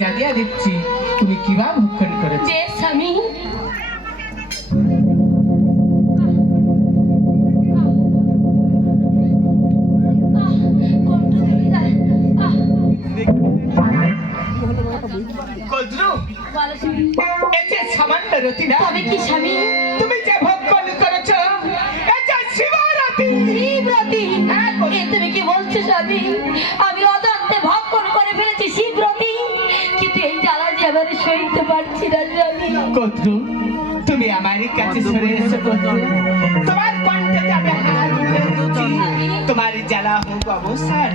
জাগিয়ে দিচ্ছি তুমি কিভাবে ভক্ষণ করেছো। বেশ স্বামী। সামান্য রতি না তবে কি স্বামী তুমি যে ভক্ষণ করেছো এটা শিবরাত্রি। শিবরাত্রি? তুমি কি বলছো স্বামী? আমি অজান্তে ভক্ষণ করে ফেলেছি শিবরাত্রি, কিন্তু এই জ্বালা যে এবার সইতে পারছি না স্বামী। কদ্রু তুমি আমার কাছে সরে এসো কদ্রু, তোমার কণ্ঠে যাবে হাত ধরেছি, তোমার জ্বালা হোক অবসর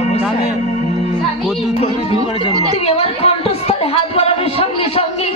অবসর। স্বামী, তুমি আমার কণ্ঠস্থলে হাত বাড়ানোর সঙ্গে সঙ্গে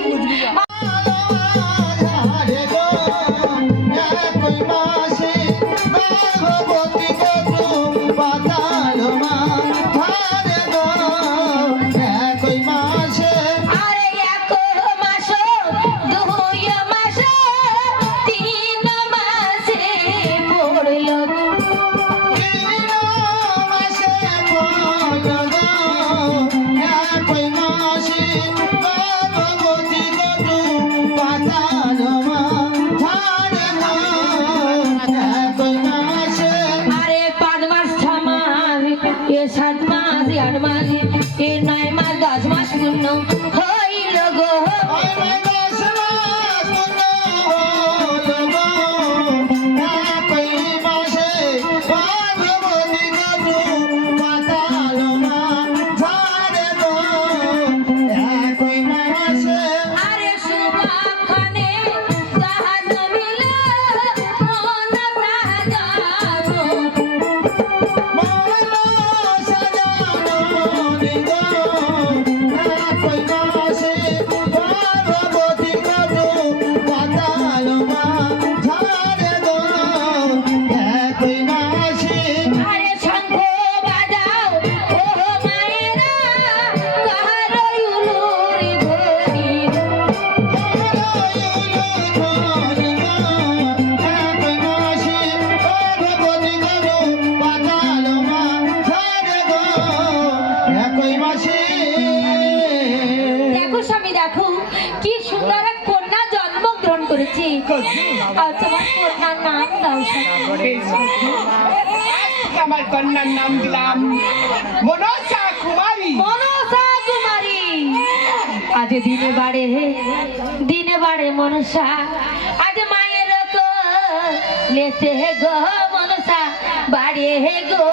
আমার কন্যার নাম দিলাম মনসা কুমারী। মনসা কুমারী। আজ দিনে বাড়ে মনসা, আজ মায়ের লেতে গো মনসা বাড়ে গো,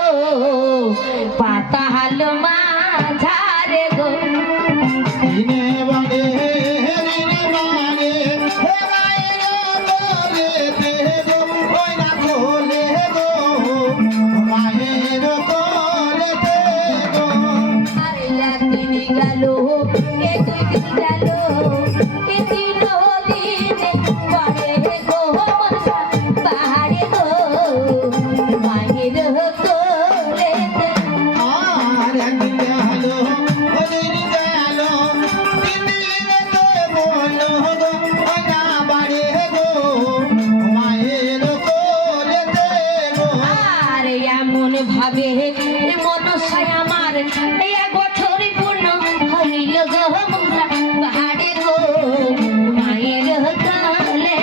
পাতা হালো মা ঝারে গো। দিনে বাড়ে ভাবে মনসায় আমার এক বছর পূর্ণ হইল গো মনসা বাহারে গো, মায়ের কালে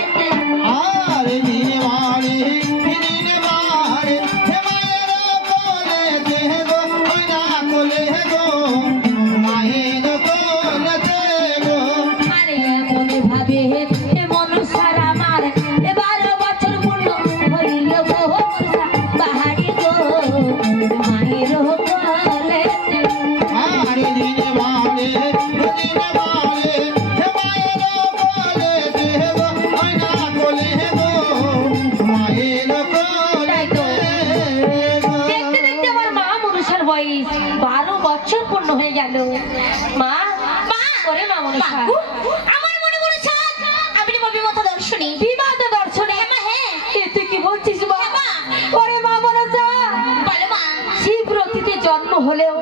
হলেও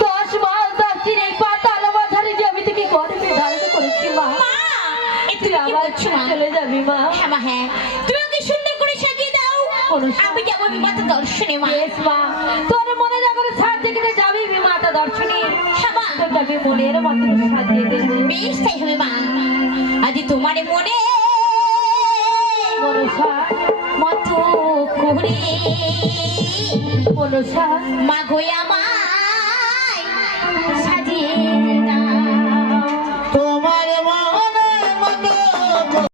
10 মাস 10 দিন এই পাতাল বাজারে যে আমি তোকে গর্ভে ধারণ করেছি মা, তুই আমার চলে যাবি মা। হ্যাঁ মা, হ্যাঁ তুমি ওকে সুন্দর করে সাজিয়ে দাও, আমি যাবো বিমাতা দর্শনে মা। বেশ মা, তোর মনে যা করে সাথে কিনে যাবি বিমাতা দর্শনে। হ্যাঁ মা, তোকে আমি মনের মতো সাজিয়ে দেবো। বেশ তাই হবে মা। আজ তোমার মনে মনসা মতো করে মনসা মা গো আমায়